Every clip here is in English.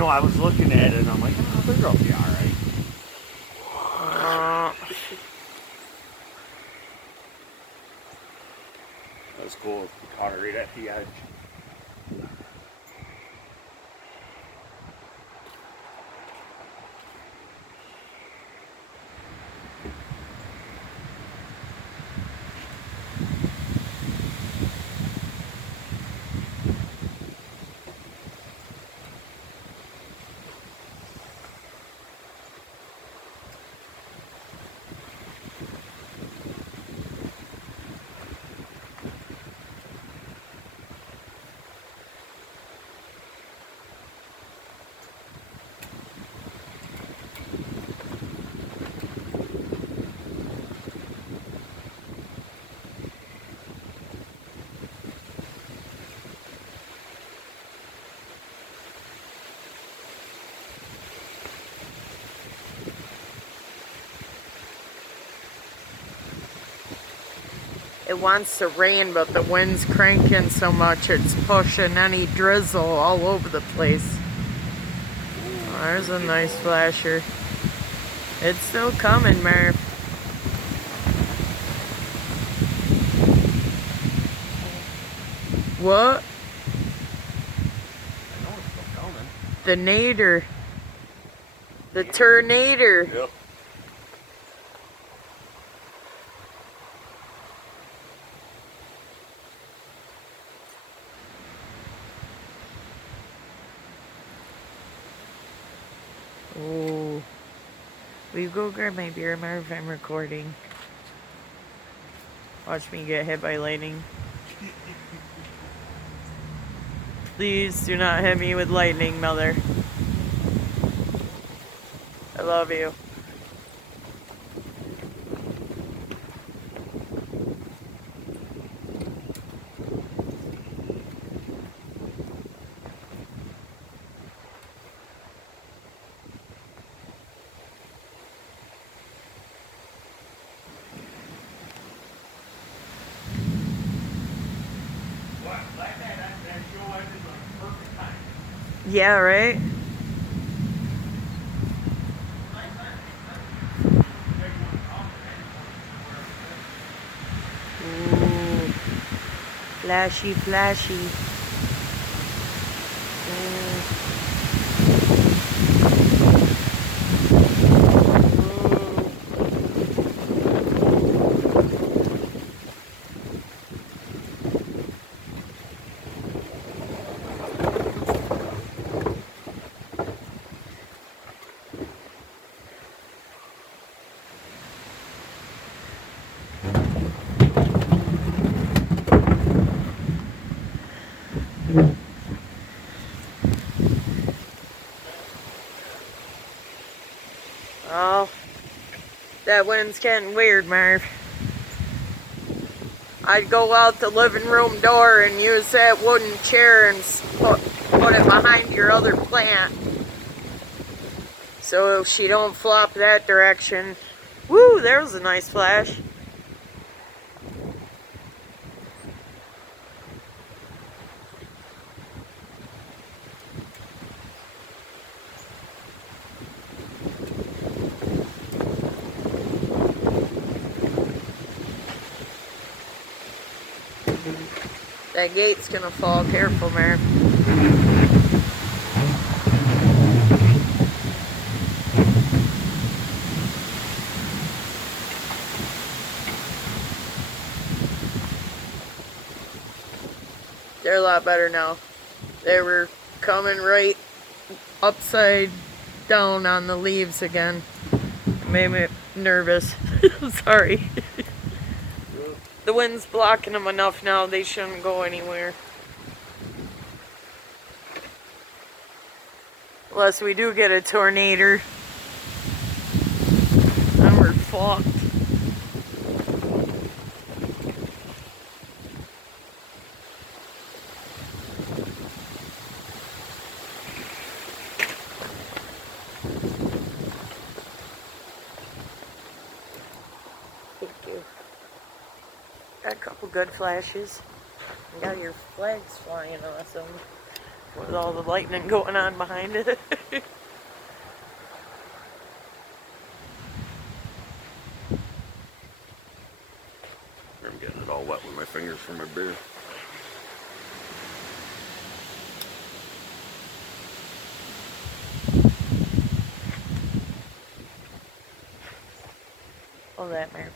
No, I was looking at it and I'm like, oh, they'll be alright. That was cool. We caught her right at the edge. It wants to rain, but the wind's cranking so much it's pushing any drizzle all over the place. Oh, there's a nice flasher. It's still coming, Murph. What? I know it's still coming. The nader. The tornado. Yep. Oh. Will you go grab my beer, Marv? I'm recording. Watch me get hit by lightning. Please do not hit me with lightning, Mother. I love you. Yeah, right? Ooh. Flashy, flashy. Oh, that wind's getting weird, Marv. I'd go out the living room door and use that wooden chair and put it behind your other plant so she don't flop that direction. Woo, there was a nice flash. That gate's gonna fall. Careful, Mare. They're a lot better now. They were coming right upside down on the leaves again. It made me nervous. Sorry. The wind's blocking them enough now, they shouldn't go anywhere. Unless we do get a tornado. Then we're fucked. Thank you. Got a couple good flashes. You got your flags flying awesome. with all the lightning going on behind it. I'm getting it all wet with my fingers from my beer. Oh, that man.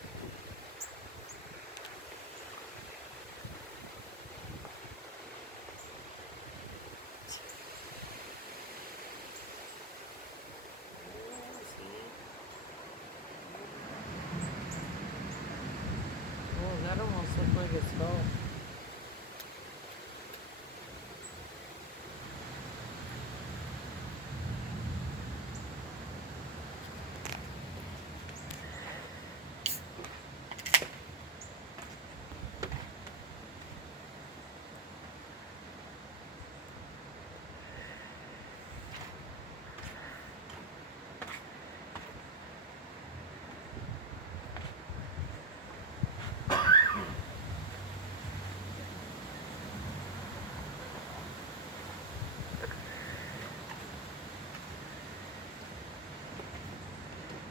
Oh, that almost looked like a skull.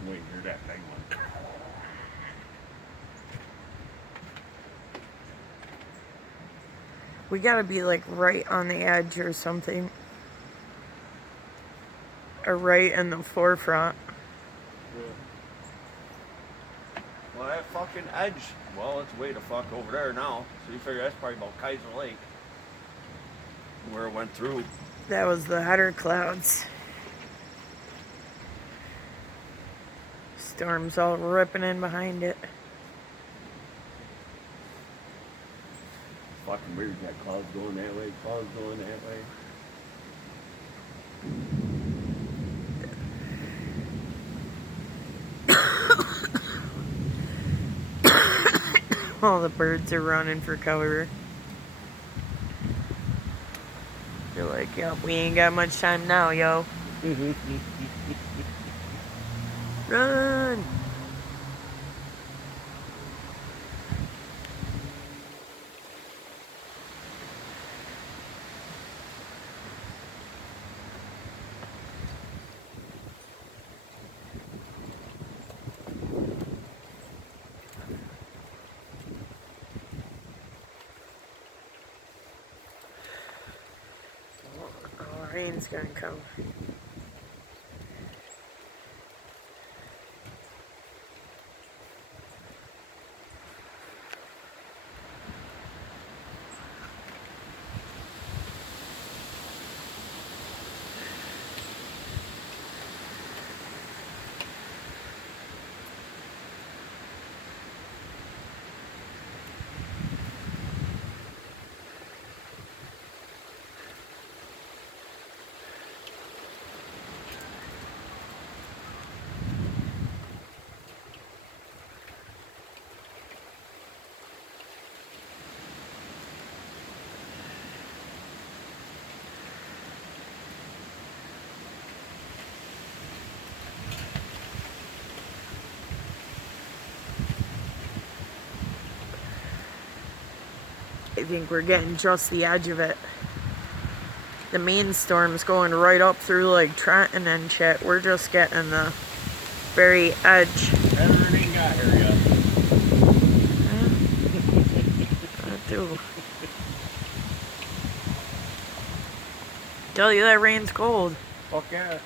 Wait, hear that big one. We gotta be like right on the edge or something. Or right in the forefront. Well, that fucking edge, well, it's way the fuck over there now. So you figure that's probably about Kaiser Lake. Where it went through. That was the header clouds. Storm's all ripping in behind it. Fucking weird, that clouds going that way, clouds going that way. All the birds are running for cover. They're like, yep, we ain't got much time now, yo. Run! Oh, rain's gonna come. I think we're getting just the edge of it. The main storm's going right up through like Trenton and shit. We're just getting the very edge. Everyone ain't got here yet. I do. Tell you that rain's cold. Fuck yeah.